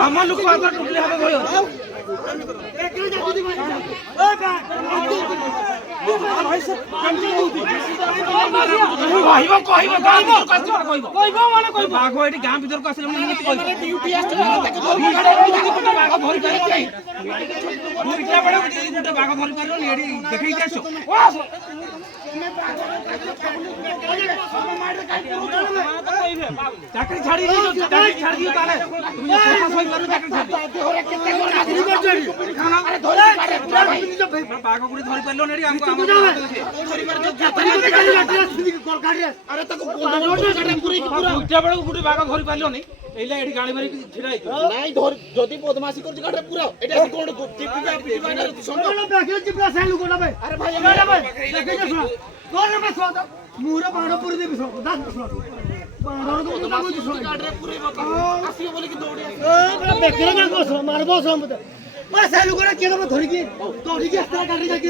আমার লোক আবার টুকলে হবে ভয় বাঘ এটি গাঁ ভিতরକୁ আসলে বাঘ ধরি পারল এটি দেখেই আস চাকরি ছাড়ি দিও তাহলে তুমি বাঘ গুড়ি ধরি পারল না গোটে বাঘ ধরি পারল নি এইলা এটি গাড়ি মারি ছিড়া হইতো নাই ধর যদি বদমাশি করছি গাড়ি পুরা এটা কোন টিপিকা পিটিবা না সম্ভব না দেখে চিপলা সাইলু কোনা ভাই আরে ভাই দেখে যা শুন কোন না শুন মুরা বাড় পুরি দেবি শুন দাস শুন বাড় তো না কইছি শুন গাড়ি পুরি আসিও বলি কি দৌড়ি এ দেখে না কোস মারবো সম্পদ মা সাইলু কোনা কেন ধরি কি দৌড়ি কি আসতা গাড়ি যাকি